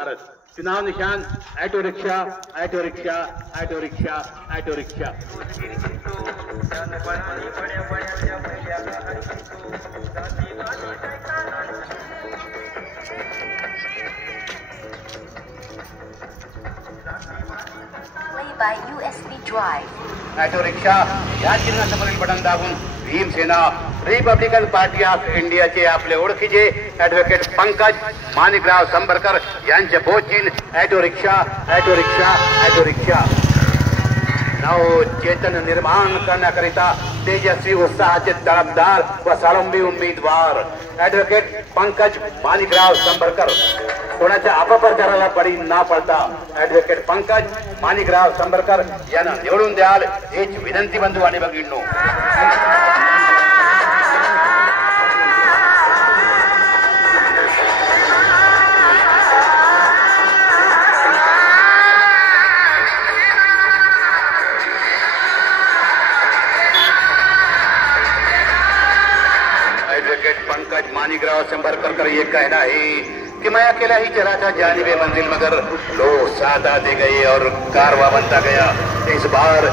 भारत। चुनाव निशान auto rickshaw, auto rickshaw, auto rickshaw, auto rickshaw. Play by USB drive. Auto rickshaw या चिन्हासमोरील button दाबून Bhim Sena Republican party of इंडियाचे आपले ओळखीचे ॲडव्होकेट पंकज माणिकराव संबरकर यांचे बोचिन auto rickshaw, auto rickshaw, auto rickshaw. नव चेतन निर्माण करण्याकरिता तेजस्वी उत्साहाचे तळपदार व साळंबी उमेदवार ॲडव्होकेट पंकज माणिकराव संबरकर। कोणाच्या अपप्रचाराला बळी न पडता ॲडव्होकेट पंकज माणिकराव संबरकर यांना निवडून द्याल हीच विनंती बंधू आणि भगिनींनो। एडवोकेट पंकज माणिकराव संबरकर का ये कहना है कि मैं अकेला ही चला था जानिबे मंजिल, मगर लोग साथ आते गए और कारवां बनता गया। इस बार